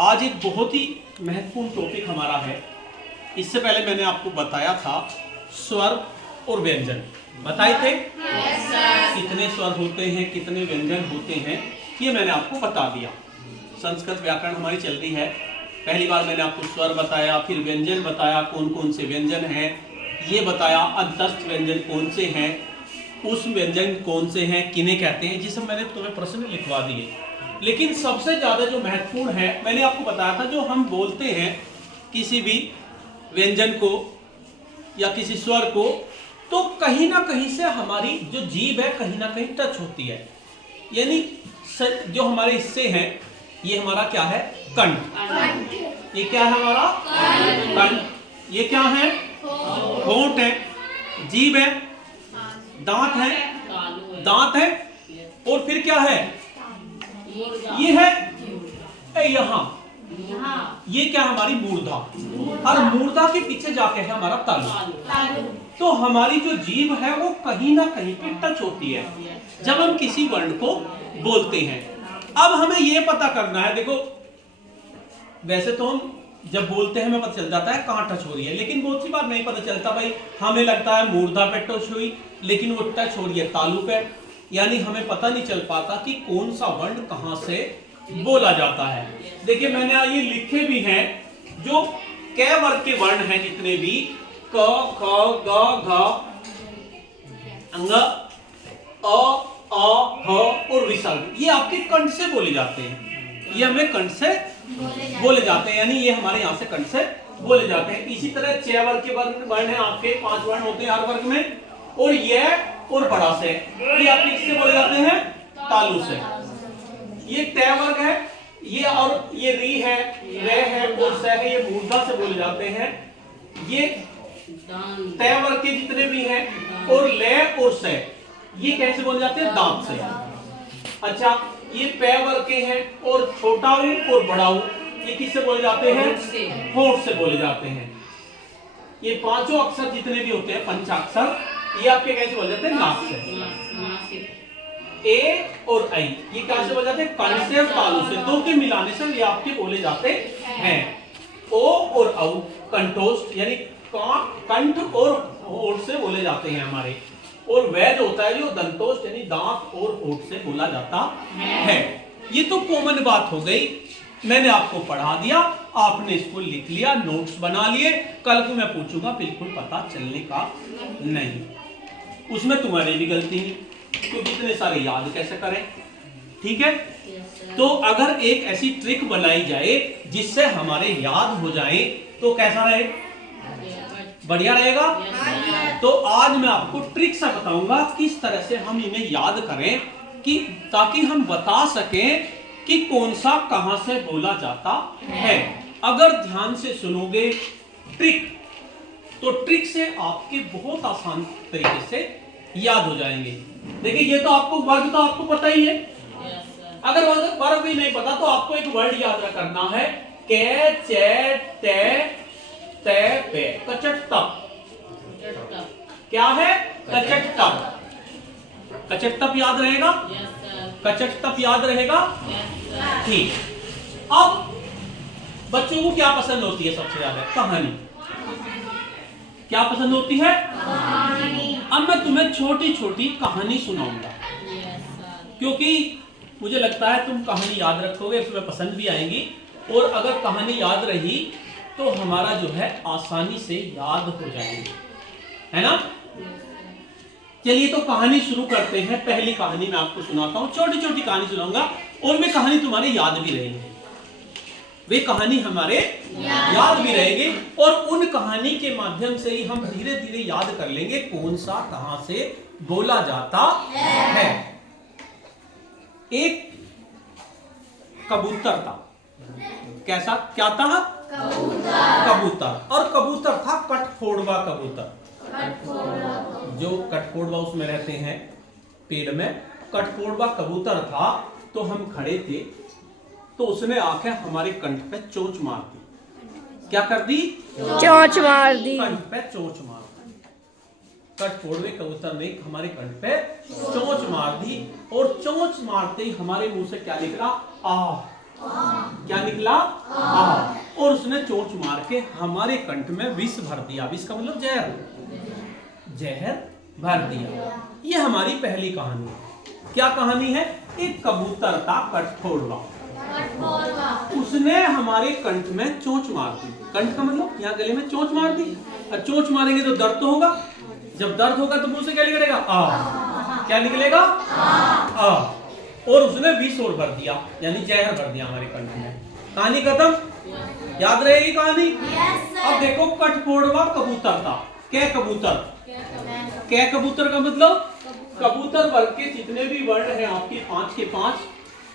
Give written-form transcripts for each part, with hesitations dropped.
आज एक बहुत ही महत्वपूर्ण टॉपिक हमारा है। इससे पहले मैंने आपको बताया था स्वर और व्यंजन, बताए थे कितने स्वर होते हैं, कितने व्यंजन होते हैं, ये मैंने आपको बता दिया। संस्कृत व्याकरण हमारी चल रही है। पहली बार मैंने आपको स्वर बताया, फिर व्यंजन बताया, कौन कौन से व्यंजन हैं ये बताया, अंतस्थ व्यंजन कौन से हैं, उस व्यंजन कौन से हैं, किन्हें कहते हैं, जिसे मैंने तुम्हें प्रश्न लिखवा दिए। लेकिन सबसे ज्यादा जो महत्वपूर्ण है, मैंने आपको बताया था, जो हम बोलते हैं किसी भी व्यंजन को या किसी स्वर को, तो कहीं ना कहीं से हमारी जो जीभ है कहीं ना कहीं टच होती है। यानी जो हमारे हिस्से हैं, ये हमारा क्या है, कंठ। ये क्या है हमारा कंठ। ये क्या है, होंठ है, जीभ है, दांत है और फिर क्या है, ये है यहाँ, ये क्या हमारी मूर्धा, और मूर्धा के पीछे जाके है हमारा तालु। तो हमारी जो जीभ है वो कहीं ना कहीं पे टच होती है जब हम किसी वर्ण को बोलते हैं। अब हमें ये पता करना है, देखो वैसे तो हम जब बोलते हैं हमें पता चल जाता है कहाँ टच हो रही है, लेकिन बहुत सी बार नहीं पता चलता। भाई हमें लगता है मूर्धा पे टच हुई, लेकिन वो टच हो रही है तालु पे। यानी हमें पता नहीं चल पाता कि कौन सा वर्ण कहां से बोला जाता है। देखिए मैंने ये लिखे भी हैं, जो क वर्ग के वर्ण हैं जितने भी, क ख ग घ अंग अ ह और विसर्ग, ये आपके कंठ से बोले जाते हैं। ये हमें कंठ से बोले जाते हैं, यानी ये हमारे यहाँ से कंठ से बोले जाते हैं। इसी तरह छ वर्ग के वर्ण हैं आपके, 5 वर्ण होते हैं हर वर्ग में, और यह और बड़ा से, ये आपके किससे बोले जाते हैं, तालु से। ये तय वर्ग है, ये और ये री है, रे है और स है, ये मूर्धा से बोले जाते हैं। ये तय वर्ग के जितने भी हैं, और ले और से, ये कैसे बोले जाते हैं, दांत से। अच्छा, ये पै वर्ग के हैं, और छोटा ऊ और बड़ा ऊ, ये किससे बोले जाते हैं, होंठ से बोले जाते हैं। ये पांचों अक्षर जितने भी होते हैं, पंचाक्षर, ये आपके कैसे बोले जाते हैं, नाक से। ए और आई, ये कैसे बोले जाते हैं, कंठ से और तालु से, दो के मिलाने से ये आपके बोले जाते हैं। ओ और औ कंठोष्ठ, यानी कंठ और होंठ से बोले जाते हैं हमारे। और वह जो होता है जो दंतोष्ठ, यानी दांत और होंठ से बोला जाता है। ये तो कॉमन बात हो गई, मैंने आपको पढ़ा दिया, आपने इसको लिख लिया, नोट्स बना लिए। कल को मैं पूछूंगा, बिल्कुल पता चलने का नहीं, उसमें तुम्हारी भी गलती नहीं, क्योंकि इतने सारे याद कैसे करें। ठीक है, तो अगर एक ऐसी ट्रिक बनाई जाए जिससे हमारे याद हो जाए तो कैसा रहे, बढ़िया रहेगा। तो आज मैं आपको ट्रिक से बताऊंगा किस तरह से हम इन्हें याद करें, कि ताकि हम बता सकें कि कौन सा कहां से बोला जाता है। अगर ध्यान से सुनोगे ट्रिक, तो ट्रिक से आपके बहुत आसान तरीके से याद हो जाएंगे। देखिए ये तो आपको वर्ग तो आपको पता ही है, अगर वर्ग भी नहीं पता तो आपको एक वर्ड याद करना है, के चे ते ते पे, कचटतप। क्या है, कचटतप। कचटतप याद रहेगा, कचटतप याद रहेगा, ठीक। अब बच्चों को क्या पसंद होती है सबसे ज्यादा, कहानी। क्या पसंद होती है, कहानी। अब मैं तुम्हें छोटी छोटी कहानी सुनाऊंगा, क्योंकि मुझे लगता है तुम कहानी याद रखोगे, तुम्हें पसंद भी आएंगी, और अगर कहानी याद रही तो हमारा जो है आसानी से याद हो जाएगी, है ना। चलिए तो कहानी शुरू करते हैं। पहली कहानी मैं आपको सुनाता हूं, छोटी छोटी कहानी सुनाऊंगा, और वे कहानी तुम्हारे याद भी रहेंगे, वे कहानी हमारे याद भी रहेंगे, और उन कहानी के माध्यम से ही हम धीरे धीरे याद कर लेंगे कौन सा कहां से बोला जाता है। एक कबूतर था, कैसा, क्या था, कबूतर। और कबूतर था कठफोड़वा कबूतर, जो कठफोड़वा उसमें रहते हैं पेड़ में, कठफोड़वा कबूतर था। तो हम खड़े थे, तो उसने आके हमारे कंठ पे चोंच मार दी। क्या कर दी, चोंच मार दी, कंठ पे चोंच मार दी। कठफोड़वे कबूतर ने हमारे कंठ पे चोंच मार दी, और चोंच मारते ही हमारे मुंह से क्या निकला, आह क्या निकला? आ। और उसने चोंच मार के हमारे कंठ में विष भर दिया। विष का मतलब जहर, जहर भर दिया। ये हमारी पहली कहानी। क्या कहानी है? एक कबूतर था कठफोड़वा, उसने हमारे कंठ में चोंच मार दी। कंठ का मतलब यहाँ गले में चोंच मार दी। और चोंच मारेंगे तो दर्द तो होगा, जब दर्द होगा तो मुंह से क्या निकलेगा? आ। क्या निकलेगा? आ। और उसने विष और भर दिया, यानी जहर भर दिया हमारे कंठ में। कहानी खत्म। याद रहेगी कहानी? अब देखो, कठफोड़वा कबूतर था। क्या कबूतर? क्या कबूतर का मतलब कबूतर वर्ग के जितने भी वर्ण हैं आपके 5 के 5,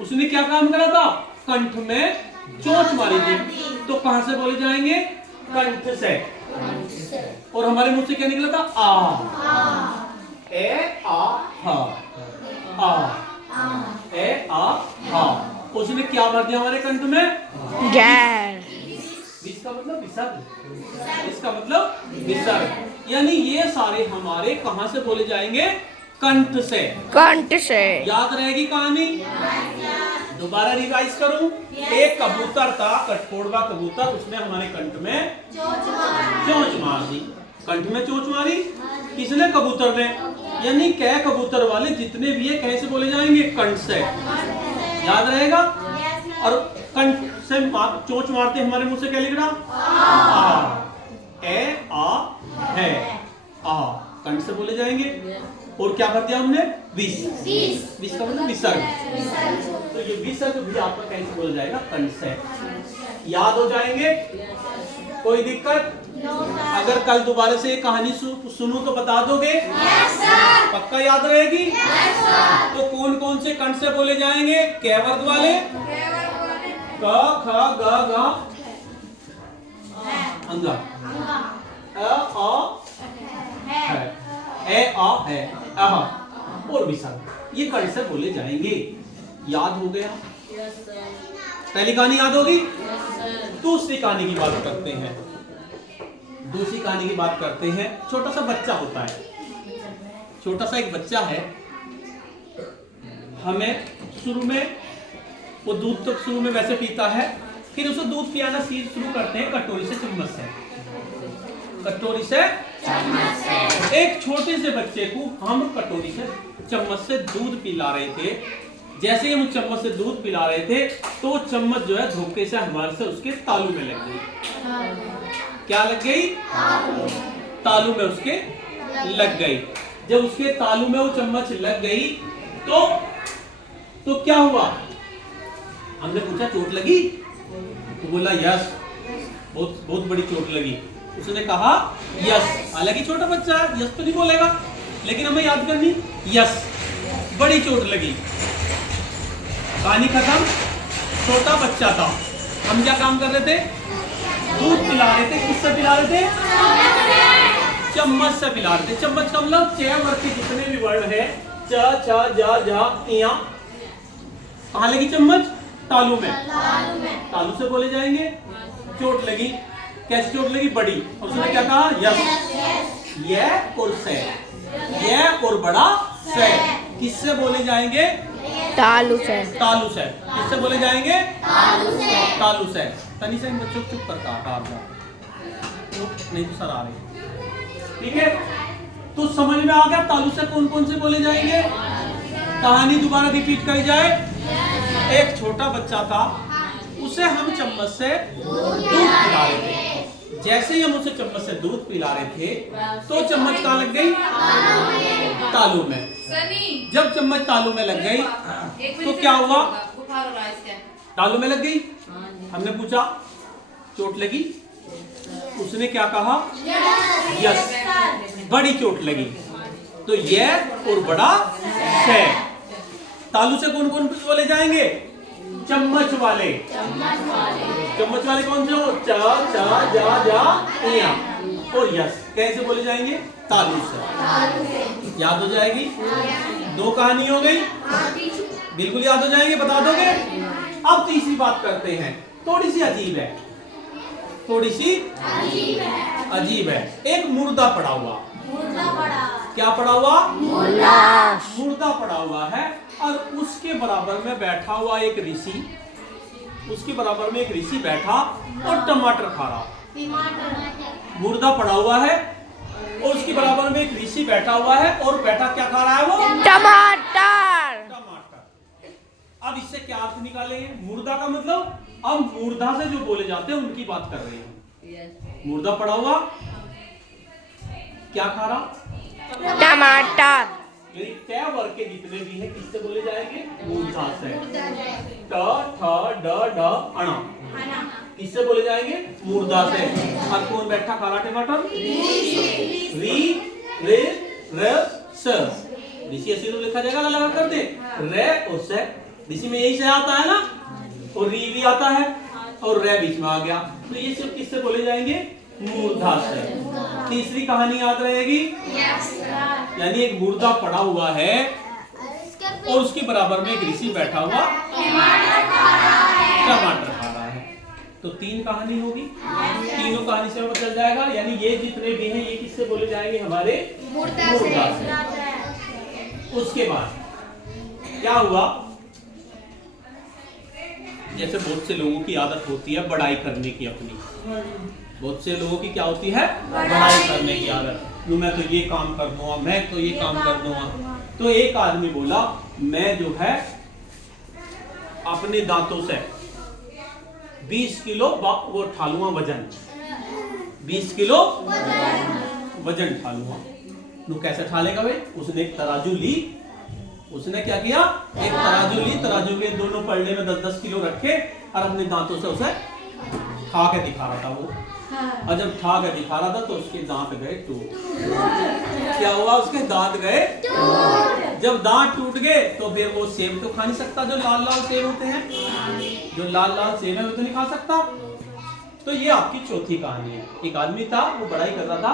उसने क्या काम करा था? कंठ में चोंच मारी थी। तो कहां से बोले जाएंगे? कंठ से। और हमारे मुंह से क्या निकला था? आ। ए आ हा। आ। ए आ हा। उसने क्या भर दिया हमारे कंठ में? जहर। विष का मतलब विसर्ग। इसका मतलब विसर्ग। यानी ये सारे हमारे कहां से बोले जाएंगे? कंठ से। कंठ से। याद रहेगी कहानी? दोबारा रिवाइज करूं। एक कबूतर था कठफोड़वा कबूतर, उसने हमारे कंठ में चोंच मार दी। कंठ में चोंच मारी किसने? कबूतर ने। यानी कै कबूतर वाले जितने भी है कैसे बोले जाएंगे? कंठ से। याद रहेगा? और कंठ से चोंच मारते हमारे मुंह से क्या निकला? आ। ए आ है। आ। कंठ से बोले जाएंगे। और क्या भर दिया हमने? विष। विष का मतलब विसर्ग। तो ये विसर्ग भी आपका कैसे बोला जाएगा? कंठ से। याद हो जाएंगे? कोई दिक्कत? अगर कल दोबारा से कहानी सुनूं तो बता दोगे? पक्का याद रहेगी? तो कौन कौन से कंठ से बोले जाएंगे? कै वर्ग वाले? क ख ग घ अंगा, अ आ है, ए आ है, अह और विसर्ग। ये कंठ से बोले जाएंगे। याद हो गया? पहली कहानी याद होगी? दूसरी कहानी की बात करते हैं। दूसरी कहानी की बात करते हैं। छोटा सा बच्चा होता है, छोटा सा एक बच्चा है। हमें शुरू में वो दूध तो शुरू में वैसे पीता है, फिर उसे दूध पियाना शुरू करते हैं कटोरी से, चम्मच से। कटोरी से चम्मच से। एक छोटे से बच्चे को हम कटोरी से चम्मच से दूध पिला रहे थे। जैसे ही हम चम्मच से दूध पिला रहे थे तो चम्मच जो है धोखे से हमारे से उसके तालू में लग गई। क्या लग गई? तालू में उसके लग गई। जब उसके तालू में वो चम्मच लग गई तो क्या हुआ? हमने पूछा चोट लगी? तो बोला यस, बहुत बहुत बड़ी चोट लगी। उसने कहा यस। हालांकि छोटा बच्चा है, यस तो नहीं बोलेगा, लेकिन हमें याद करनी यस, बड़ी चोट लगी। कहानी खत्म। छोटा बच्चा था, हम क्या काम कर रहे थे? दूध पिला रहे थे। किससे पिला रहे थे? चम्मच से पिला रहे थे। चम्मच का मतलब च वर्ग के जितने भी वर्ण है, च छ ज झ इया, कहां लगी चम्मच? तालू में। तालू से बोले जाएंगे। चोट लगी। कैसी चोट लगी? बड़ी। उसने क्या कहा? यस। ये और से, ये और बड़ा से। किससे बोले जाएंगे? तालू से। तालू से। किससे बोले जाएंगे? तालू से। तालू से। तनी से बच्चों चुप करता नहीं तो सर आ रहे। ठीक है, तो समझ में आ गया तालू से कौन कौन से बोले जाएंगे? कहानी दोबारा रिपीट करी जाए। एक छोटा बच्चा था, उसे हम चम्मच से दूध पिला रहे थे। जैसे ही हम उसे चम्मच से दूध पिला रहे थे तो चम्मच कहाँ लग गई? तालू में। जब चम्मच तालू में लग गई तो क्या हुआ? तालू में लग गई। हमने पूछा चोट लगी? उसने क्या कहा? यस, बड़ी चोट लगी। तो ये और बड़ा से। तालू से कौन कौन बोले जाएंगे? चम्मच वाले। चम्मच वाले कौन से हो? च छ ज झ इया और यस। कैसे बोले जाएंगे? तालू से। याद हो जाएगी? दो कहानी हो गई। बिल्कुल याद हो जाएंगे, बता दोगे? अब तीसरी बात करते हैं, थोड़ी सी अजीब है। थोड़ी सी अजीब है। एक मुर्दा पड़ा हुआ। क्या पड़ा हुआ? मुर्दा पड़ा हुआ है और उसके बराबर में बैठा हुआ एक ऋषि। उसके बराबर में एक ऋषि बैठा और टमाटर खा रहा। मुर्दा पड़ा हुआ है और उसके बराबर में एक ऋषि बैठा हुआ है और बैठा क्या खा रहा है वो? टमाटर। टमाटर। अब इससे क्या अर्थ निकालेंगे? मुर्दा का मतलब, अब मुर्दा से जो बोले जाते हैं उनकी बात कर रहे हैं। मुर्दा पड़ा हुआ क्या खा रहा? टमाटर। यानी तय वर्ग के जितने भी हैं किससे बोले जाएंगे? मूर्धा से। ट ठ ड ढ अण किससे बोले जाएंगे? मूर्धा से। और कौन बैठा खा रहा टमाटर? री रे र स। ऋषि ऐसे लिखा जाएगा, लगा कर दे रे और से। ऋषि में यही से आता है ना, और री भी आता है और रे बीच में आ गया, तो ये सब किससे बोले जाएंगे? मूर्धा से। तीसरी कहानी याद रहेगी, यानी एक मुर्दा पड़ा हुआ है और उसके बराबर में एक ऋषि बैठा हुआ टमाटर खा रहा है। तो 3 कहानी होगी, तीनों कहानी से पता चल जाएगा, यानी ये जितने भी हैं ये किससे बोले जाएंगे? हमारे मुर्दा से। उसके बाद क्या हुआ? जैसे बहुत से लोगों की आदत होती है बड़ाई करने की अपनी, बहुत से लोगों की क्या होती है? बड़ाई करने की आदत। मैं तो ये काम कर दूंगा, मैं तो ये काम कर दूंगा। तो एक आदमी बोला मैं जो है अपने दांतों से 20 किलो वो ठालूंगा वजन, 20 किलो वजन ठालूंगा। तो कैसे ठालेगा भाई? उसने एक तराजू ली, उसने क्या किया? एक तराजू ली, तराजू के दोनों पलड़े में 10-10 किलो रखे और अपने दांतों से उसे खा के दिखा रहा था वो। और जब खा के दिखा रहा था तो उसके दांत गए टूट। क्या हुआ? उसके दांत गए टूट। जब दांत टूट गए तो फिर वो सेब तो खा नहीं सकता, जो लाल लाल सेब होते हैं, जो लाल लाल सेब है वो तो नहीं खा सकता। तो ये आपकी चौथी कहानी है। एक आदमी था, वो बड़ाई कर रहा था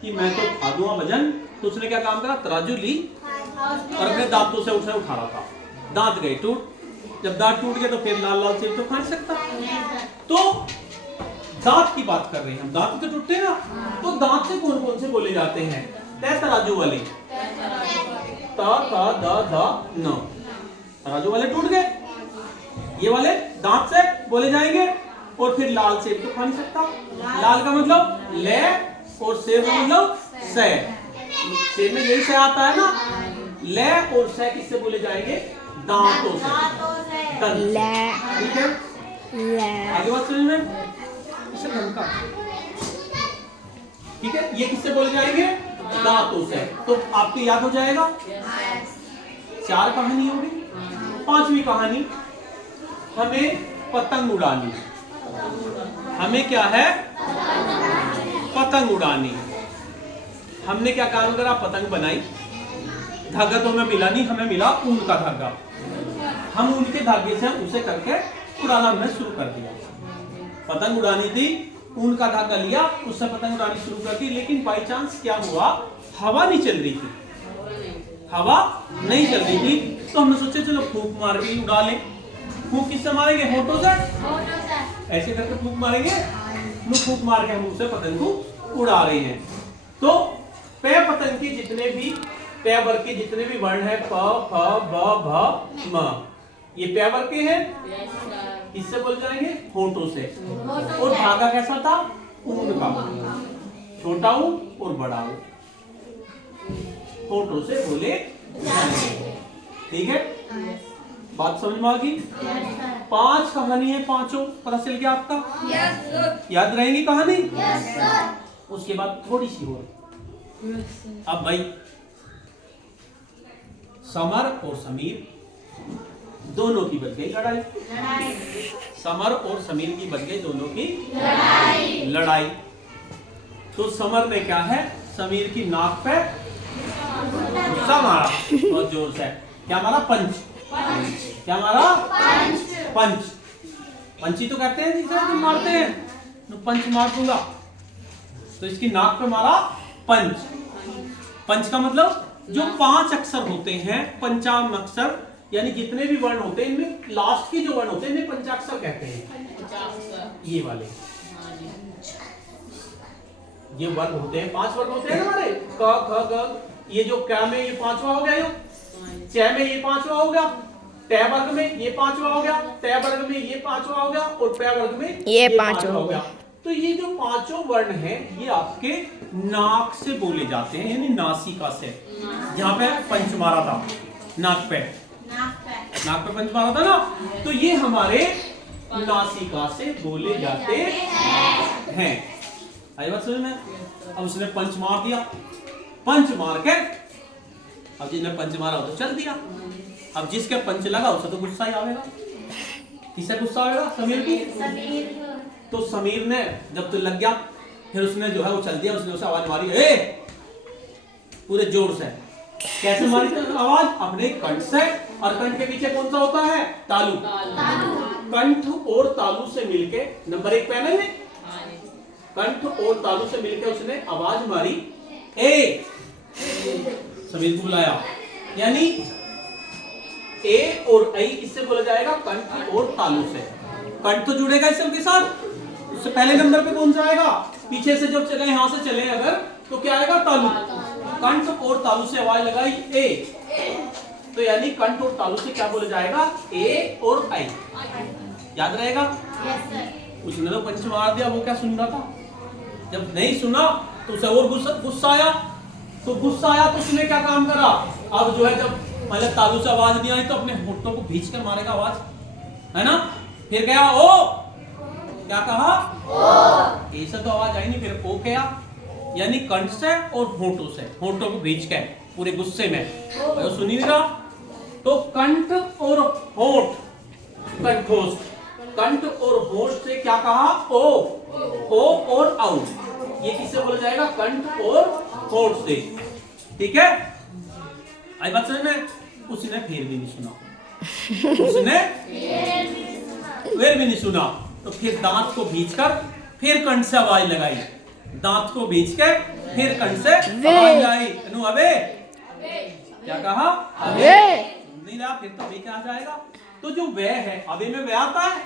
कि मैं तो खा दूंगा वजन, तो उसने क्या काम करा? तराजू ली और अपने दांतों से उसे उठा रहा था, दांत गए टूट। जब दांत टूट गए तो फिर लाल लाल सेब तो खा नहीं सकता। तो दांत की बात कर रहे हैं हम, दांत तो टूटते हैं ना, तो दांत से कौन कौन से बोले जाते हैं? तय तराजू वाले, ता ता दा धा न, तराजू वाले टूट गए, ये वाले दांत से बोले जाएंगे। और फिर लाल सेब तो खा नहीं सकता, लाल का मतलब ले और सेब का मतलब से। सेब में यही से आता है ना, ले और से किससे बोले जाएंगे? दांतों से, दंत। ठीक है, आगे बात समझ में? ठीक है, ये किससे बोले जाएंगे? दांतों से। तो आपको याद हो जाएगा। 4 कहानी होगी। 5वीं कहानी, हमें पतंग उड़ानी। हमें क्या है? पतंग उड़ानी। हमने क्या काम करा? पतंग बनाई, धागा तो हमें मिला नहीं, हमें मिला ऊन का धागा। हम ऊन के धागे से उसे करके उड़ाना हमने शुरू कर दिया। पतंग उड़ानी थी, ऊन का धागा लिया, उससे पतंग उड़ानी शुरू कर दी। लेकिन बाई चांस क्या हुआ? हवा नहीं चल रही थी, हवा नहीं चल रही थी। तो हमने सोचा चलो फूंक मार के उड़ा लें। फूंक किससे मारेंगे? होठों से, ऐसे करके फूंक मारेंगे। फूंक मार के हम उससे पतंग को उड़ा रहे हैं। तो पे पतंग के जितने भी पे वर्ग के जितने भी वर्ण है, प फ ब भ म, ये पे वर्ग के हैं। किससे बोल जाएंगे? होठों से। और धागा कैसा था? ऊन का, छोटा ऊन और बड़ा ऊन, होठों से बोले जाएंगे। ठीक है, बात समझ में आ गई? 5 कहानी है, पांचों पता चल गया आपका? याद रहेंगी कहानी? उसके बाद थोड़ी सी और। अब भाई समर और समीर दोनों की बच गई लड़ाई। समर और समीर की बच गई दोनों की लड़ाई। तो समर ने क्या है? समीर की नाक पे गुस्सा मारा बहुत जोर से। क्या मारा? पंच। क्या मारा? पंच। पंची तो कहते हैं जिसे तुम मारते हैं, तो पंच मार दूंगा। तो इसकी नाक पे मारा पंच। पंच का मतलब जो 5 अक्षर होते हैं, पंचाम अक्षर, यानी जितने भी वर्ण होते हैं इनमें लास्ट के जो वर्ण होते हैं इन्हें पंचाक्षर कहते हैं। ये वाले ये वर्ण होते हैं, 5 वर्ण होते हैं हमारे, क ख ग। ये जो क में ये 5वां हो गया, यो च में ये 5वां हो गया, ट वर्ग में ये पांचवा हो गया, ट वर्ग में ये पांचवा हो गया और प वर्ग में ये पांचवा हो गया। तो ये जो पांचों वर्ण हैं ये आपके नाक से बोले जाते हैं, यानी नासिका से। यहाँ पे पंच मारा था नाक पे पंच मारा था ना, तो ये हमारे नासिका से बोले जाते हैं। आई बात समझ में? अब उसने पंच मार दिया, पंच मार के अब जिसने पंच मारा तो चल दिया। अब जिसके पंच लगा उसे तो गुस्सा ही आवेगा। किसे गुस्सा आवेगा? समीर की। तो समीर ने जब तो लग गया, फिर उसने जो है वो चल दिया, उसने उसे आवाज मारी, ए पूरे जोर से। कैसे मारी आवाज? अपने कंठ से। और कंठ के पीछे कौन सा होता है? तालु। कंठ और तालु से मिलके, नंबर 1 पैनल में कंठ और तालु से मिलके उसने आवाज मारी, ए। समीर को बुलाया, यानी ए और आई किससे बोला जाएगा? कंठ और तालु से। कंठ तो जुड़ेगा इस सबके साथ, उससे पहले नंबर पे कौन सा आएगा? पीछे से जब चले, यहां से चले अगर, तो क्या आएगा? तालु। कंठ और तालु से आवाज लगाई, ए। तो यानी कंठ और तालु से क्या बोला जाएगा? ए और आई। याद रहेगा? उसने तो पंच मार दिया, वो क्या सुन रहा था? जब नहीं सुना तो उसे और गुस्सा आया। तो गुस्सा आया तो उसने क्या काम करा? अब जो है जब मतलब तालु से आवाज नहीं आई तो अपने होठों को भींच कर मारेगा आवाज, है ना? फिर गया ओ, क्या कहा? ओ। ऐसा तो आवाज आई नहीं, फिर ओ क्या? यानी कंठ से और होठों से, होठों को भींच के पूरे गुस्से में, तो सुन ही नहीं रहा। तो कंठ और होठ, कंठोष्ठ, कंठ और होठ से क्या कहा? ओ और औ। ये किससे बोला जाएगा? कंठ और होठ से। ठीक है, आई बात समझ में? उसने फिर भी नहीं सुना, उसने फिर भी नहीं सुना। तो फिर दांत को भींचकर फिर कंठ से आवाज लगाई, दांत को भींच के फिर कंठ से आवाज आई, अनु अबे। क्या कहा? अबे। नहीं रहा, फिर तो अबे क्या आ जाएगा? तो जो वे है, अबे में वे आता है,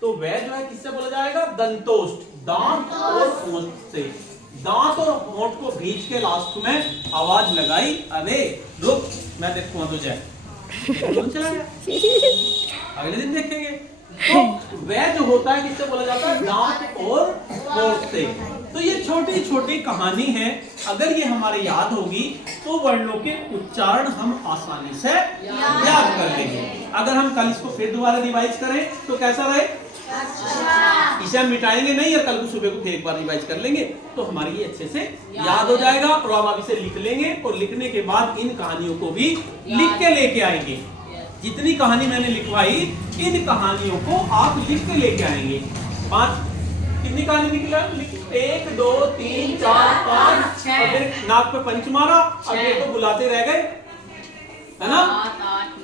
तो वे जो है किससे बोला जाएगा? दंतोष्ठ, दांत और होंठ से। दांत और होंठ को भींच के लास्ट में आवाज लगाई, अबे रुक, मैं देखूंगा तुझे। चला गया, अगले दिन देखेंगे। तो वे जो होता है किससे बोला जाता है? दांत और होंठ से। तो ये छोटी छोटी कहानी है, अगर ये हमारे याद होगी तो वर्णों के उच्चारण हम आसानी से याद कर लेंगे। अगर हम कल इसको फिर दोबारा रिवाइज करें तो कैसा रहे? इसे हम मिटाएंगे नहीं, और कल को सुबह को फिर एक बार रिवाइज कर लेंगे तो हमारी ये अच्छे से याद हो जाएगा। और हम अब इसे लिख लेंगे, और लिखने के बाद इन कहानियों को भी लिख के लेके आएंगे। जितनी कहानी मैंने लिखवाई, इन कहानियों को आप लिख के लेके आएंगे। 5 कितनी कहानी निकला? 1 2 3 4 5, और फिर नाक पे पंच मारा, अब ये तो बुलाते रह गए, है ना?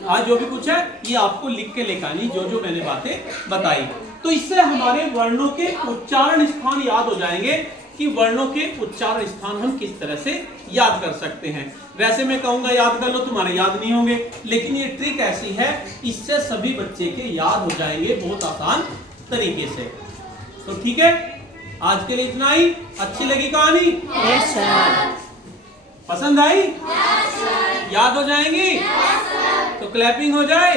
आज जो भी कुछ है ये आपको लिख के लेकर आनी, जो जो मैंने बातें बताई। तो इससे हमारे वर्णों के उच्चारण स्थान याद हो जाएंगे कि वर्णों के उच्चारण स्थान हम किस तरह से याद कर सकते हैं। वैसे मैं कहूंगा याद कर लो, तुम्हारे याद नहीं होंगे, लेकिन ये ट्रिक ऐसी है, इससे सभी बच्चे के याद हो जाएंगे बहुत आसान तरीके से। तो ठीक है, आज के लिए इतना ही। अच्छी लगी कहानी? Yes sir. पसंद आई? Yes sir. याद हो जाएंगी? Yes sir. तो क्लैपिंग हो जाए।